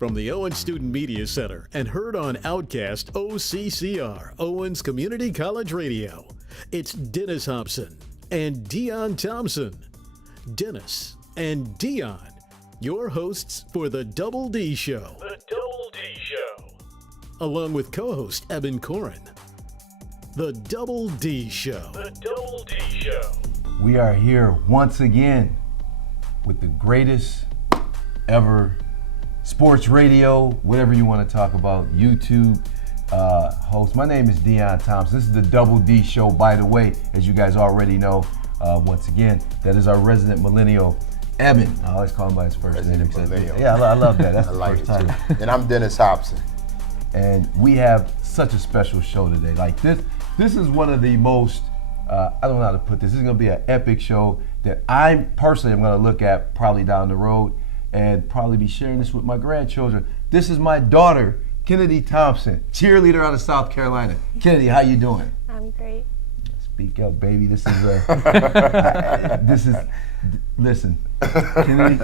From the Owens Student Media Center and heard on Outcast OCCR, Owens Community College Radio, it's Dennis Thompson and Dion Thompson. Dennis and Dion, your hosts for The Double D Show. The Double D Show. Along with co-host Eben Corin. The Double D Show. The Double D Show. We are here once again with the greatest ever sports radio, whatever you want to talk about, YouTube host. My name is Dion Thompson. This is the Double D Show, by the way, as you guys already know. Once again, that is our resident millennial, Eben. I always call him by his first name. Yeah, I love that. That's the first time. And I'm Dennis Thompson. And we have such a special show today. Like this is one of the most, I don't know how to put this. This is going to be an epic show that I personally am going to look at probably down the road and probably be sharing this with my grandchildren. This is my daughter, Kennedy Thompson, cheerleader out of South Carolina. Kennedy, how you doing? I'm great. Speak up, baby. Listen, Kennedy,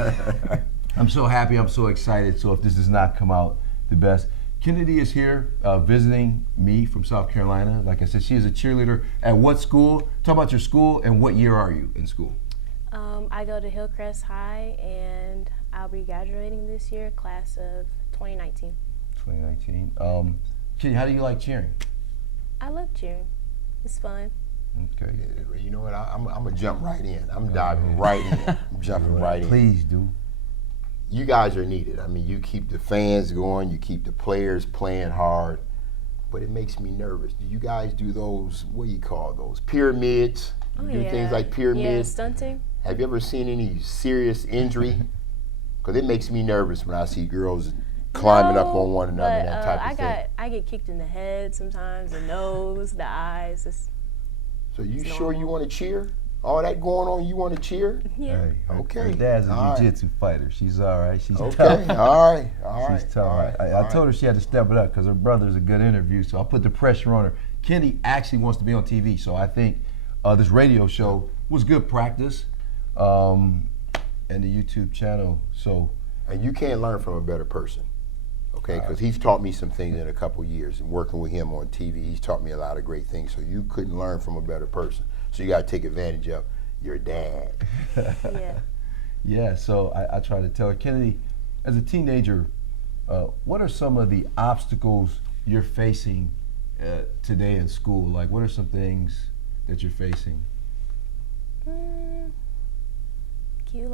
I'm so happy, I'm so excited. So if this does not come out the best, Kennedy is here visiting me from South Carolina. Like I said, she is a cheerleader at what school? Talk about your school and what year are you in school? I go to Hillcrest High, and I'll be graduating this year, class of 2019. 2019. Kennedy, how do you like cheering? I love cheering. It's fun. Okay. You know what? I'm going to jump right in. I'm diving right in. I'm jumping right in. Please do. You guys are needed. I mean, you keep the fans going. You keep the players playing hard. But it makes me nervous. Do you guys do those, what do you call those, pyramids? You do things like pyramids? Yeah, stunting. Have you ever seen any serious injury? Because it makes me nervous when I see girls climbing up on one another and that type of thing. I get kicked in the head sometimes, the nose, the eyes. So you sure you want to cheer? All that going on, you want to cheer? Yeah. Hey, Okay. Her dad's a All jiu-jitsu fighter. She's all right. She's Okay. tough. All right. All right. She's tough. All right. I told her she had to step it up because her brother's a good interview, so I put the pressure on her. Kennedy actually wants to be on TV, so I think this radio show was good practice, and the YouTube channel. So, And you can't learn from a better person, okay? Because he's taught me some things in a couple years, and working with him on TV, he's taught me a lot of great things. So you couldn't learn from a better person. So you got to take advantage of your dad. Yeah. yeah. So I try to tell her, Kennedy, as a teenager, what are some of the obstacles you're facing today in school? Like, what are some things that you're facing? Can you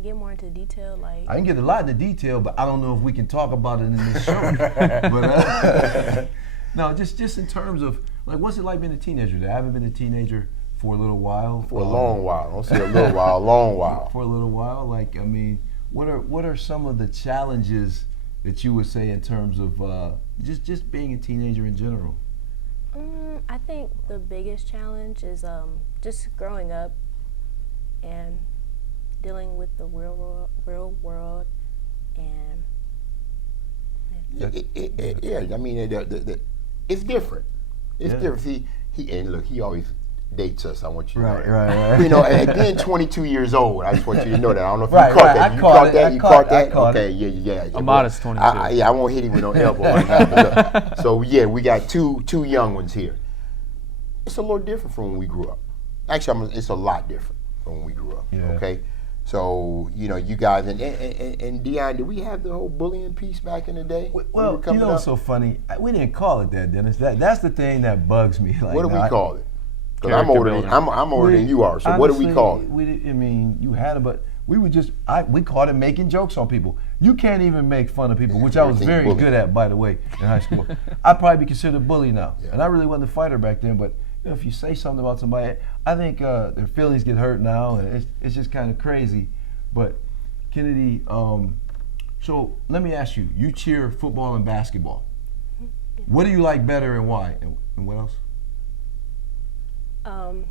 get more into detail? I can get a lot into detail, but I don't know if we can talk about it in this show. But no, just in terms of what's it like being a teenager? I haven't been a teenager for a little while. For a long while. Don't say a little while, a long while. For a little while. What are some of the challenges that you would say in terms of just being a teenager in general? I think the biggest challenge is just growing up and dealing with the real world, and yeah. I mean, it's different. It's different. He always dates us. I want you to know that. Right. You know, and being 22 years old, I just want you to know that. I don't know if you caught that. You caught that? Okay, yeah. A modest 22. I won't hit him with no elbow right now. But look, so yeah, we got two young ones here. It's a little different from when we grew up. Actually, it's a lot different from when we grew up. Yeah. Okay. So, you guys, and Dion, did we have the whole bullying piece back in the day? Well, it's so funny. We didn't call it that, Dennis. That's the thing that bugs me. What do we call it? Because I'm older than you are. So honestly, what do we call it? You had it, but we called it making jokes on people. You can't even make fun of people, which I was very good at, by the way, in high school. I'd probably be considered a bully now, and I really wasn't a fighter back then. But if you say something about somebody, I think their feelings get hurt now, and it's just kind of crazy. But Kennedy, so let me ask you: you cheer football and basketball. What do you like better, and why? And what else? I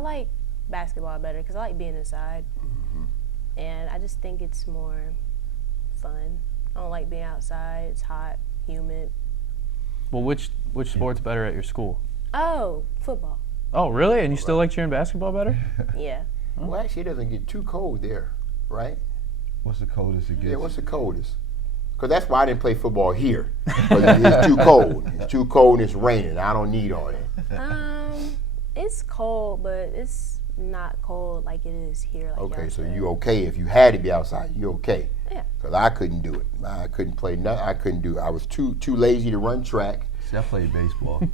like basketball better because I like being inside, and I just think it's more fun. I don't like being outside. It's hot, humid. Well, which sport's better at your school? Oh, football. Oh, really? And you still like cheering basketball better? Yeah. Well, actually, it doesn't get too cold there, right? What's the coldest it gets? Yeah, what's the coldest? Because that's why I didn't play football here. Because it's too cold. It's too cold and it's raining. I don't need all that. It's cold, but it's not cold like it is here. Like Okay, y'all so said. you okay if you had to be outside? You okay? Yeah. Because I couldn't do it. I couldn't play nothing. I couldn't do it. I was too lazy to run track. See, I played baseball.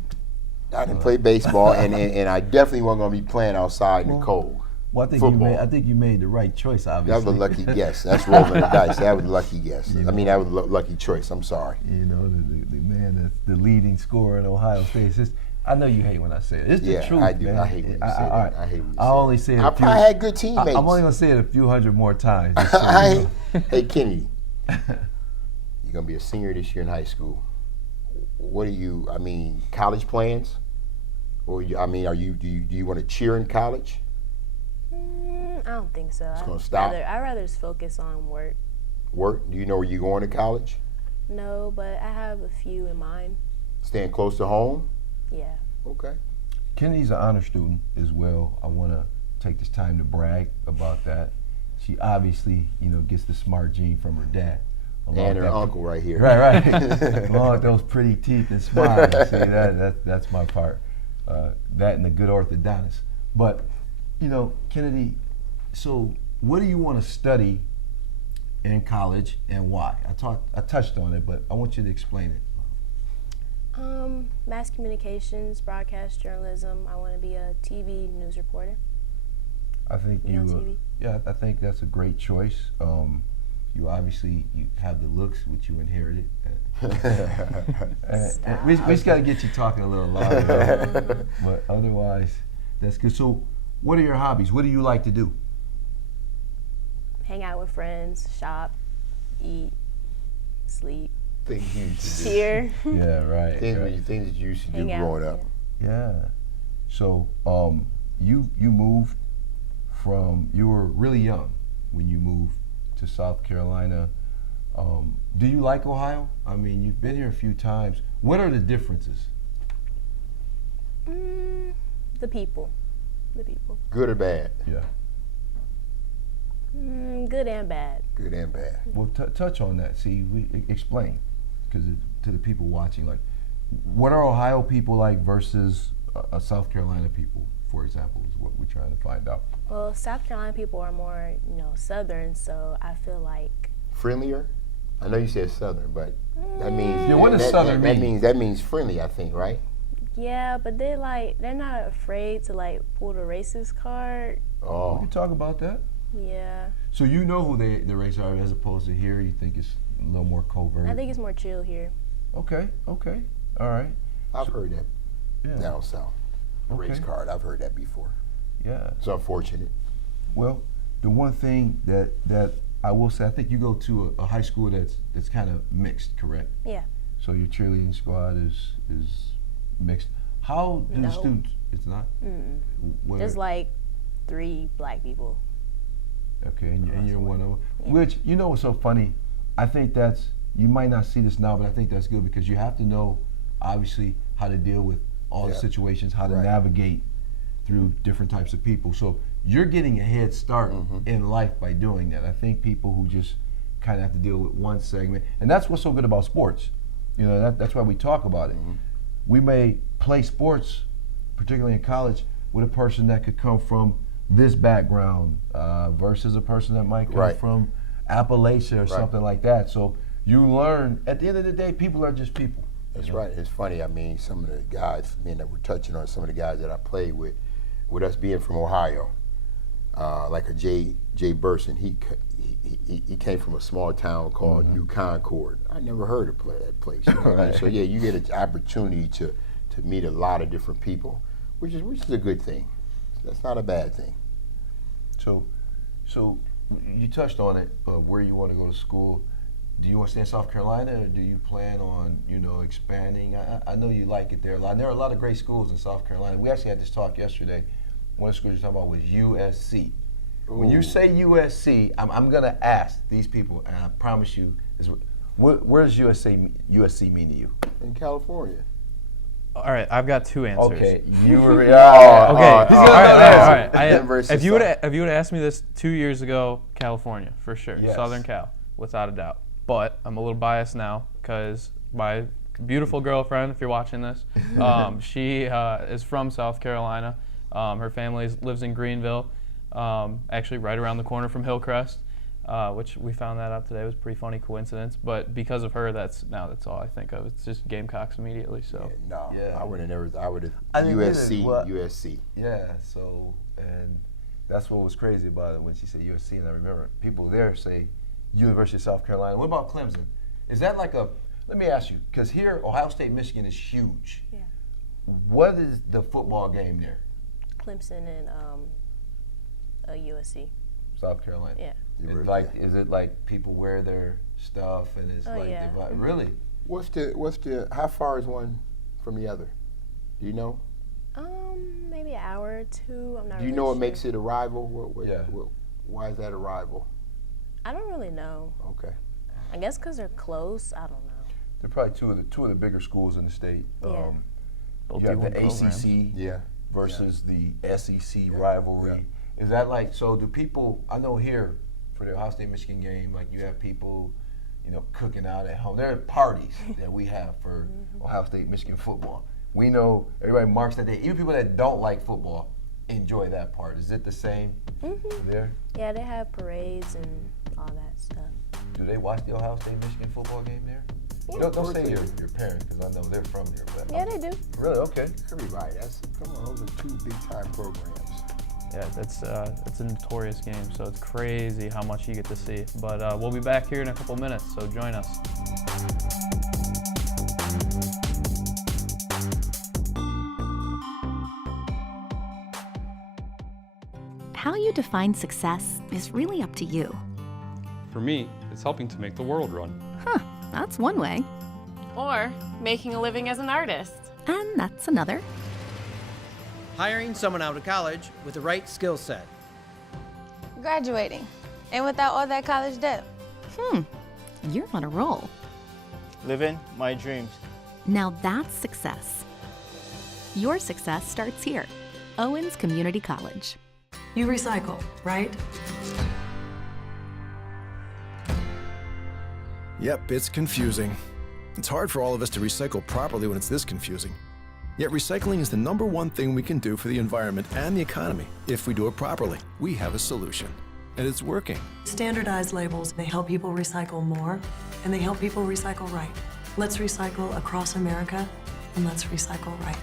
I didn't play baseball, and I definitely wasn't going to be playing outside in the cold. Well, I think you made the right choice, obviously. That was a lucky guess. That's rolling the dice. That was a lucky guess. I mean, that was a lucky choice. I'm sorry. You know, the man that's the leading scorer in Ohio State. It's just, I know you hate when I say it. It's the truth, I do. man. I hate when you say that. I hate when you say I only say it. I probably had good teammates. I'm only gonna say it a few hundred more times. Just so you know. Hey, Kennedy, you're gonna be a senior this year in high school. What are you? I mean, college plans? Or do you want to cheer in college? I don't think so. gonna stop? I'd rather just focus on work. Work? Do you know where you're going to college? No, but I have a few in mind. Staying close to home? Yeah. Okay. Kennedy's an honor student as well. I want to take this time to brag about that. She obviously, gets the smart gene from her dad. And her uncle right here. Right. Along with those pretty teeth and smiles. See, that's my part. That and a good orthodontist. But, Kennedy, so what do you want to study in college and why? I touched on it, but I want you to explain it. Mass communications, broadcast journalism. I want to be a TV news reporter. I think TV. Yeah, I think that's a great choice. You obviously have the looks which you inherited. And we just got to get you talking a little louder. But otherwise, that's good. So, what are your hobbies? What do you like to do? Hang out with friends, shop, eat, sleep, Things you used to do. cheer. Yeah, right. Things that you used to do Hang out. growing up. Yeah. So, you moved from, you were really young when you moved to South Carolina. Do you like Ohio? I mean, you've been here a few times. What are the differences? The people. Good or bad? Yeah. Good and bad. Good and bad. Well, touch on that. See, explain, because to the people watching, like, what are Ohio people like versus South Carolina people, for example, is what we're trying to find out. Well, South Carolina people are more, southern, so I feel like Friendlier? I know you said southern, but that means Yeah, what does southern mean? That means friendly, I think, right? yeah, but they're not afraid to pull the racist card. We Oh, can talk about that. Yeah, So you know who the race are as opposed to here. You think it's a little more covert. I think it's more chill here. Okay. All right. I've heard that Yeah. down south. The race Okay. card, I've heard that before. Yeah. It's unfortunate. Well, the one thing that I will say, I think you go to a high school that's kind of mixed, correct? Yeah. So your cheerleading squad is mixed. How do No. students? It's not. Where- There's 3 black people. Okay, and you're one of them. Which, what's so funny? I think you might not see this now, but I think that's good because you have to know, obviously, how to deal with all the Yeah. situations, how to Right. navigate through different types of people. So you're getting a head start in life by doing that. I think people who just kind of have to deal with one segment, and that's what's so good about sports. That's why we talk about it. We may play sports, particularly in college, with a person that could come from this background versus a person that might come Right. from Appalachia or something like that. So you learn, at the end of the day, people are just people. That's right. It's funny. I mean, some of the guys, that we're touching on, some of the guys that I played with us being from Ohio, like a Jay Burson, he came from a small town called New Concord. I never heard of that place. So yeah, you get an opportunity to meet a lot of different people, which is a good thing. That's not a bad thing. So you touched on it, where you want to go to school. Do you want to stay in South Carolina, or do you plan on, expanding? I know you like it there a lot. And there are a lot of great schools in South Carolina. We actually had this talk yesterday. One of the schools you're talking about was USC. When you say USC, I'm going to ask these people, and I promise you, where does USC mean to you? In California. All right, I've got two answers. Okay, you were. Okay. All right. University If you would have asked me this 2 years ago, California for sure, Yes. Southern Cal, without a doubt. But I'm a little biased now because my beautiful girlfriend, if you're watching this, she is from South Carolina. Her family lives in Greenville, actually right around the corner from Hillcrest, which we found that out today. It was a pretty funny coincidence. But because of her, that's all I think of. It's just Gamecocks immediately. So. No, Yeah. I would have never. I would have I didn't USC. either. Well, USC. Yeah. So, and that's what was crazy about it when she said USC, and I remember people there say University of South Carolina. What about Clemson? Is that like a? Let me ask you, because here Ohio State, Michigan is huge. Yeah. What is the football game there? Clemson and USC. South Carolina. Yeah. Is it like people wear their stuff and it's Oh, like yeah. really? What's the? How far is one from the other? Do you know? Maybe an hour or two. I'm not. Do you really know what sure. makes it a rival? Yeah. Why is that a rival? I don't really know. Okay. I guess because they're close. I don't know. They're probably two of the bigger schools in the state. Yeah. Both You have the D1 programs. ACC Yeah. versus the SEC rivalry. Is that like, so do people, I know here for the Ohio State Michigan game, like you have people, cooking out at home. There are parties that we have for Ohio State Michigan football. We know everybody marks that day. Even people that don't like football enjoy that part. Is it the same there? Yeah, they have parades and all that stuff. Do they watch the Ohio State Michigan football game there? Yeah. Don't say your parents, because I know they're from here. But Yeah, they do. Really? Okay. Could be right. Come on, those are two big time programs. Yeah, it's a notorious game, so it's crazy how much you get to see. But we'll be back here in a couple minutes, so join us. How you define success is really up to you. For me, it's helping to make the world run. Huh, that's one way. Or making a living as an artist. And that's another. Hiring someone out of college with the right skill set. Graduating, and without all that college debt. You're on a roll. Living my dreams. Now that's success. Your success starts here. Owens Community College. You recycle, right? Yep, it's confusing. It's hard for all of us to recycle properly when it's this confusing. Yet recycling is the #1 thing we can do for the environment and the economy. If we do it properly, we have a solution. And it's working. Standardized labels, they help people recycle more, and they help people recycle right. Let's recycle across America, and let's recycle right.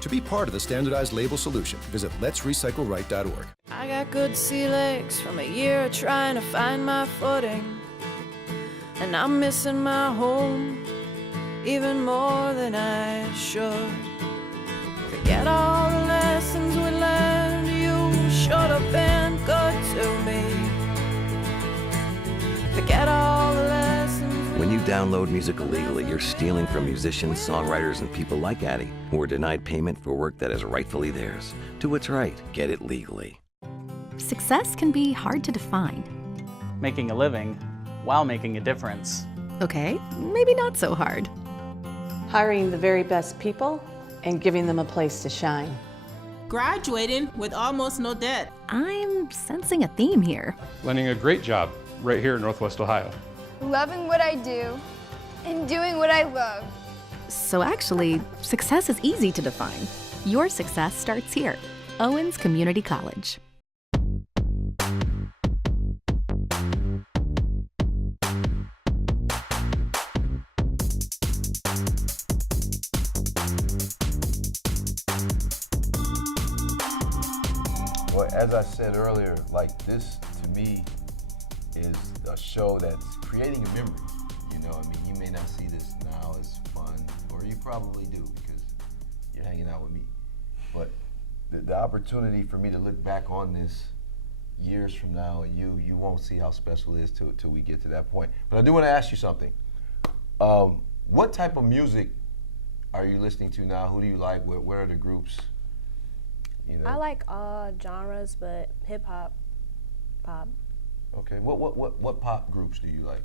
To be part of the standardized label solution, visit letsrecycleright.org. I got good sea legs from a year of trying to find my footing. And I'm missing my home even more than I should. Forget all the lessons we learned, you should have been good to me. Forget all the lessons. When you download music illegally, you're stealing from musicians, songwriters, and people like Addie, who are denied payment for work that is rightfully theirs. Do what's right. Get it legally. Success can be hard to define. Making a living while making a difference. Okay, maybe not so hard. Hiring the very best people and giving them a place to shine. Graduating with almost no debt. I'm sensing a theme here. Landing a great job right here in Northwest Ohio. Loving what I do and doing what I love. So actually, success is easy to define. Your success starts here. Owens Community College. Well, as I said earlier, like this to me is a show that's creating a memory. You may not see this now as fun, or you probably do because you're hanging out with me. But the opportunity for me to look back on this years from now, and you won't see how special it is till we get to that point. But I do want to ask you something. What type of music are you listening to now? Who do you like? What are the groups? I like all genres, but hip hop, pop. Okay. What pop groups do you like?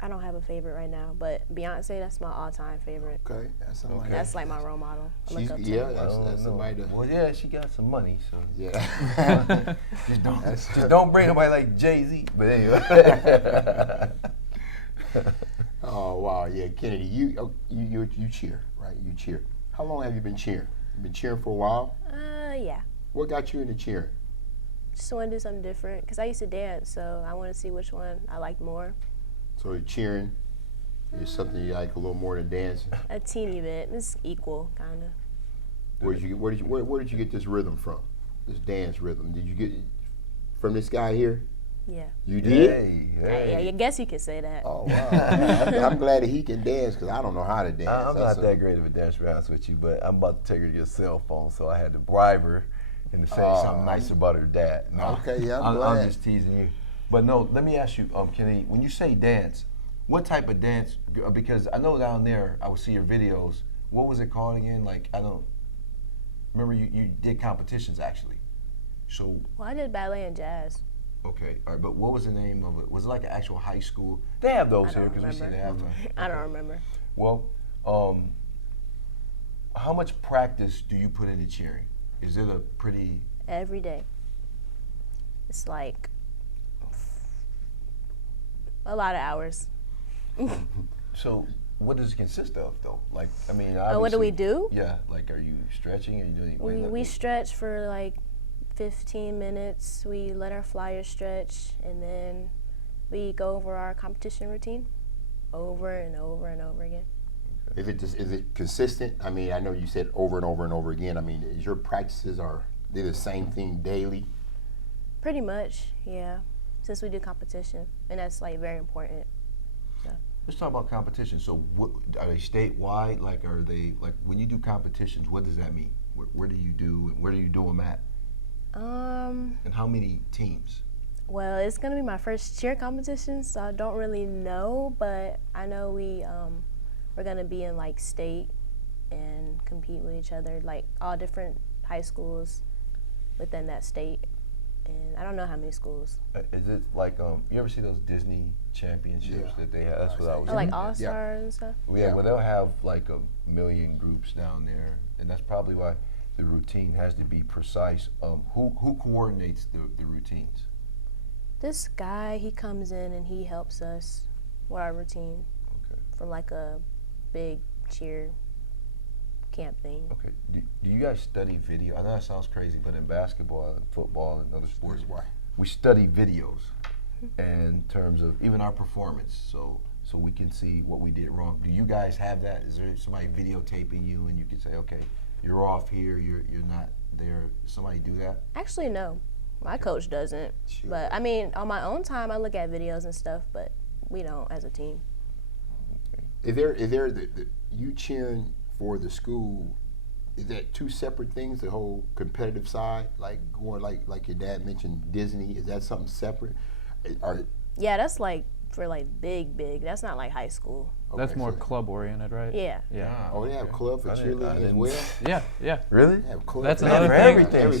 I don't have a favorite right now, but Beyonce, that's my all-time favorite. Okay, that's somebody. That's like my role model. I look up to Yeah, her. that's somebody. Well, yeah, she got some money, so Yeah. just don't bring nobody like Jay-Z. But anyway. Oh wow, yeah, Kennedy, you cheer, right? You cheer. How long have you been cheering? You been cheering for a while? Yeah. What got you into cheering? Just want to do something different because I used to dance, so I want to see which one I liked more. So cheering is something you like a little more than dancing. A teeny bit. It's equal, kind of. Where did you get this rhythm from? This dance rhythm? Did you get it from this guy here? Yeah. You did? Hey. I guess you could say that. Oh wow! I'm glad that he can dance because I don't know how to dance. I'm not that great of a dancer, to be honest with you, but I'm about to take her to get a cell phone, so I had to bribe her and to say something nice about her dad. No, okay, yeah, I'm glad. I'm just teasing you. But no, let me ask you, Kenny, when you say dance, what type of dance? Because I know down there, I would see your videos. What was it called again? Like, I don't remember. You did competitions actually. So. Well, I did ballet and jazz. Okay, all right, but what was the name of it? Was it like an actual high school? They have those here because we see they have them. I don't remember. Well, how much practice do you put into cheering? Is it a pretty... Every day. It's like a lot of hours. So what does it consist of, though? Like, I mean, what do we do? Yeah, like, are you stretching? Are you doing... We stretch for like 15 minutes. We let our flyers stretch, and then we go over our competition routine over and over and over again. Is it consistent? I mean, I know you said over and over and over again. I mean, is your practices they the same thing daily? Pretty much, yeah. Since we do competition, and that's like very important. So. Let's talk about competition. So, are they statewide? Like, are they like when you do competitions? What does that mean? Where do you do? And where do you do them at? And how many teams? Well, it's gonna be my first cheer competition, so I don't really know, but I know we're gonna be in like state and compete with each other, like all different high schools within that state, and I don't know how many schools. Is it like you ever see those Disney championships that they have? That's what I was. Like All Stars and stuff. Yeah, well they'll have like 1 million groups down there, and that's probably why the routine has to be precise. Who coordinates the routines? This guy, he comes in and he helps us with our routine from like a big cheer camp thing. Okay. Do you guys study video? I know that sounds crazy, but in basketball and football and other sports, we study videos in terms of even our performance, so we can see what we did wrong. Do you guys have that? Is there somebody videotaping you and you can say, okay, you're off here, you're not there? Does somebody do that? Actually, no. My coach doesn't. Sure. But I mean, on my own time, I look at videos and stuff, but we don't as a team. Is there you cheering for the school? Is that two separate things? The whole competitive side, like going like your dad mentioned Disney. Is that something separate? Yeah, that's like for like big. That's not like high school. Okay, that's more club oriented, right? Yeah. Yeah. Oh, they have club for cheerleading as well. Yeah. Really? They have club. That's another thing.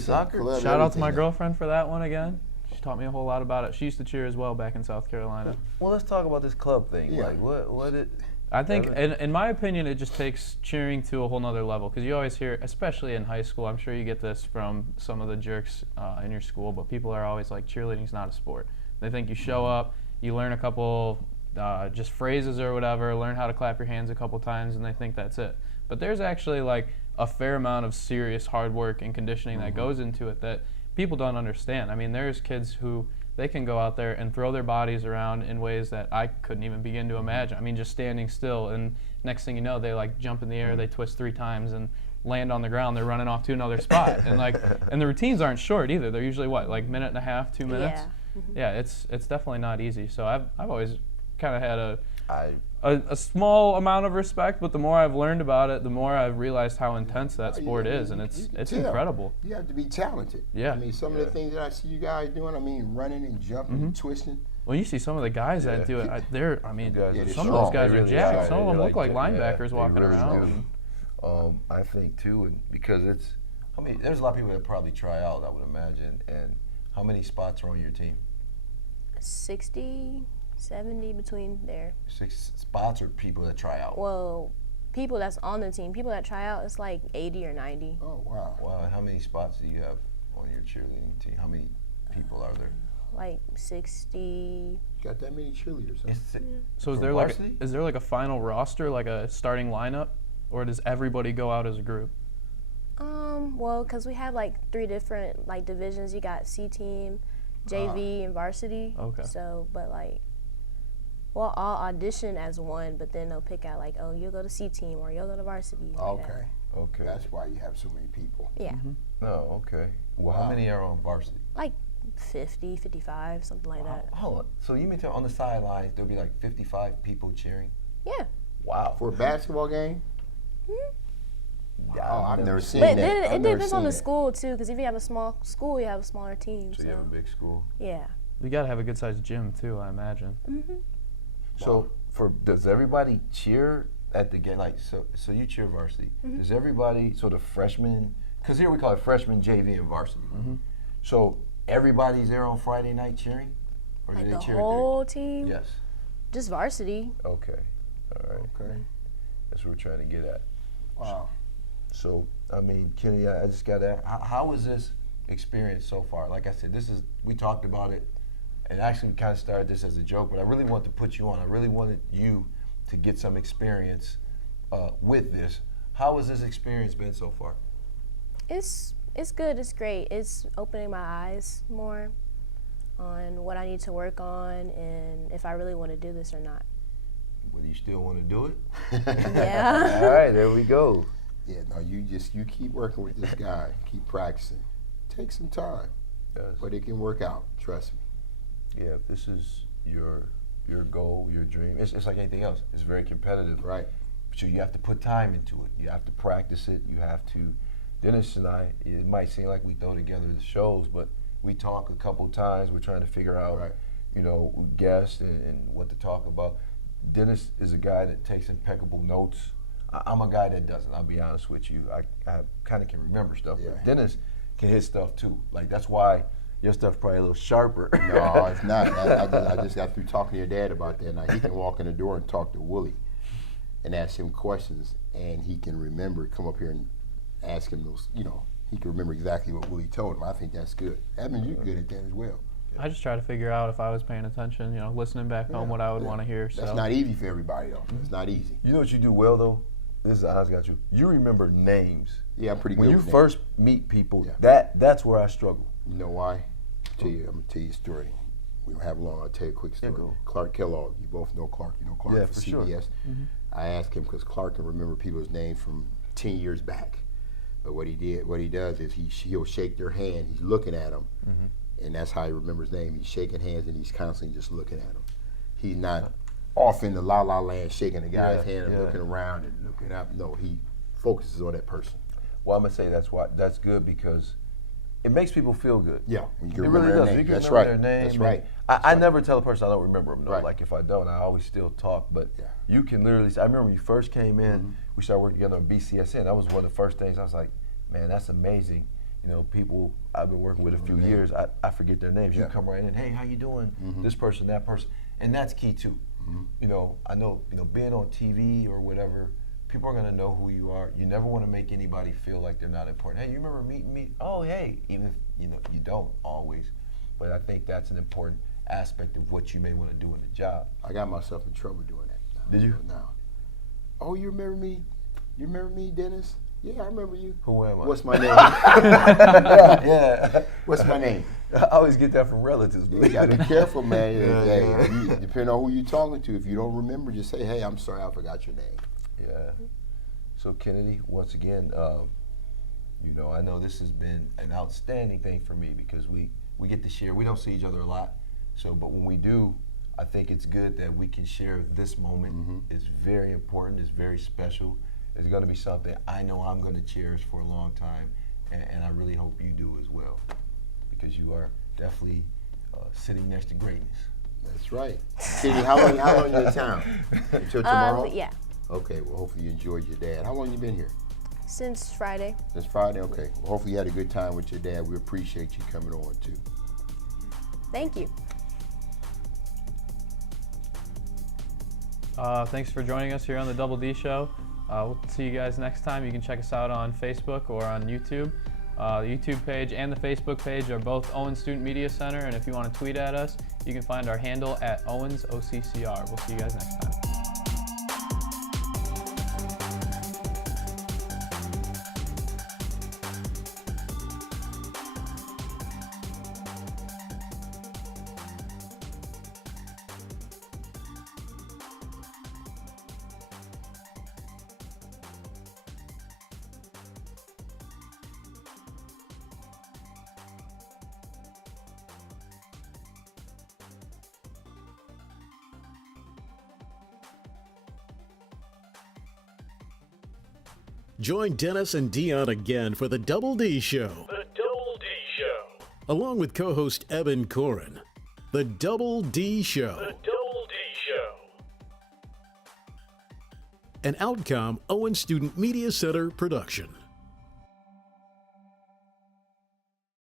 Shout out to my girlfriend for that one again. She taught me a whole lot about it. She used to cheer as well back in South Carolina. Well, let's talk about this club thing. Yeah. Like, what it? I think, in my opinion, it just takes cheering to a whole nother level, because you always hear, especially in high school, I'm sure you get this from some of the jerks in your school, but people are always like, cheerleading's not a sport. They think you show up, you learn a couple just phrases or whatever, learn how to clap your hands a couple times, and they think that's it. But there's actually like a fair amount of serious hard work and conditioning that goes into it that people don't understand. I mean, there's kids who they can go out there and throw their bodies around in ways that I couldn't even begin to imagine. I mean, just standing still, and next thing you know, they like jump in the air, they twist 3 times and land on the ground, they're running off to another spot. And like, and the routines aren't short either. They're usually what, like 1.5 minutes, 2 minutes? Yeah, it's definitely not easy. So I've always kind of had a small amount of respect, but the more I've learned about it, the more I've realized how intense that sport is, and it's incredible. You have to be talented. Yeah. I mean, some of the things that I see you guys doing, I mean, running and jumping and twisting. Well, you see some of the guys that do it, some of those guys are really jacked. Some of them look like linebackers walking around. I think too, and because there's a lot of people that probably try out, I would imagine. And how many spots are on your team? 60, 70 between there. 6 spots or people that try out? Well, people that's on the team. People that try out, it's like 80 or 90. Oh, wow. Wow, and how many spots do you have on your cheerleading team? How many people are there? Like 60. Got that many cheerleaders, huh? So is there like a final roster, like a starting lineup, or does everybody go out as a group? Well, because we have like 3 different like divisions. You got C team, JV, and varsity. Okay. So, but like, well, all audition as one, but then they'll pick out like, oh, you'll go to C team or you'll go to varsity. Like that. Okay. That's why you have so many people. Yeah. Oh, okay. Well, how many are on varsity? Like 50, 55, something like that. Hold on. So you mean tell on the sidelines there'll be like 55 people cheering? Yeah. Wow. For a basketball game? Oh, I've never seen But that. it depends on the school too, because if you have a small school, you have a smaller team. So you have a big school? Yeah. You gotta have a good sized gym too, I imagine. So does everybody cheer at the game? Like so you cheer varsity. Does everybody? So the freshmen, because here we call it freshman, JV, and varsity. So everybody's there on Friday night cheering, or Like do they the cheer whole team? Yes. Just varsity. Okay. All right. Okay. That's what we're trying to get at. Wow. So I mean, Kenny, I just got to. How was this experience so far? Like I said, we talked about it. And actually, we kind of started this as a joke, but I really wanted to put you on. I really wanted you to get some experience with this. How has this experience been so far? It's good. It's great. It's opening my eyes more on what I need to work on and if I really want to do this or not. Whether you still want to do it? Yeah. All right, there we go. Yeah, no, you keep working with this guy. Keep practicing. Take some time. Yes. But it can work out. Trust me. Yeah, if this is your goal, your dream, it's like anything else. It's very competitive. Right. So you have to put time into it. You have to practice it. You have to. Dennis and I, it might seem like we throw together the shows, but we talk a couple times. We're trying to figure out, guests and what to talk about. Dennis is a guy that takes impeccable notes. I'm a guy that doesn't. I'll be honest with you. I kind of can remember stuff, but Dennis can hit stuff too. Like that's why your stuff's probably a little sharper. No, it's not. I just got through talking to your dad about that. Now he can walk in the door and talk to Willie, and ask him questions, and he can remember. Come up here and ask him those. He can remember exactly what Willie told him. I think that's good. I mean, you're good at that as well. I just try to figure out if I was paying attention, listening back home what I would want to hear. That's so. not easy for everybody, though. It's not easy. You know what you do well, though? This is how I got you. You remember names. Yeah, I'm pretty good when you with first meet people, that's where I struggle. You know why? I'm gonna tell you a story. We don't have long. I'll tell you a quick story. Go. Clark Kellogg. You both know Clark. You know Clark Yeah, from for CBS. sure. I asked him because Clark can remember people's names from 10 years back. But what he does is he'll shake their hand. He's looking at them, and that's how he remembers name. He's shaking hands and he's constantly just looking at them. He's not off in the la la land shaking the guy's hand and looking around and looking up. No, he focuses on that person. Well, I'm gonna say that's good because it makes people feel good. Yeah, when you can it remember really their does. name. You can That's remember right. their name. That's right. I never tell a person I don't remember them. No, Right. like if I don't, I always still talk. But you can literally. I remember when you first came in, we started working together on BCSN. That was one of the first things I was like, man, that's amazing. People I've been working with a few years, I forget their names. You come right in, hey, how you doing? This person, that person, and that's key too. I know, being on TV or whatever, people are gonna know who you are. You never want to make anybody feel like they're not important. Hey, you remember meeting me? Oh, hey, even if you don't always, but I think that's an important aspect of what you may want to do in the job. I got myself in trouble doing that. Did you? No. Oh, you remember me? You remember me, Dennis? Yeah, I remember you. Who am I? What's my name? yeah. What's my name? I always get that from relatives. You gotta be careful, man. Hey, depending on who you're talking to, if you don't remember, just say, hey, I'm sorry, I forgot your name. Yeah. So Kennedy, once again, I know this has been an outstanding thing for me because we get to share. We don't see each other a lot, but when we do, I think it's good that we can share this moment. It's very important. It's very special. It's going to be something I know I'm going to cherish for a long time, and I really hope you do as well, because you are definitely sitting next to greatness. That's right. Kenny, how long are you in town? Until tomorrow? Yeah. Okay, well, hopefully you enjoyed your dad. How long you been here? Since Friday. Since Friday? Okay. Well, hopefully you had a good time with your dad. We appreciate you coming on, too. Thank you. Thanks for joining us here on the Double D Show. We'll see you guys next time. You can check us out on Facebook or on YouTube. The YouTube page and the Facebook page are both Owens Student Media Center, and if you want to tweet at us, you can find our handle at OwensOCCR. We'll see you guys next time. Join Dennis and Dion again for the Double D Show. The Double D Show. Along with co-host Evan Corin. The Double D Show. The Double D Show. An Outcome Owens Student Media Center production.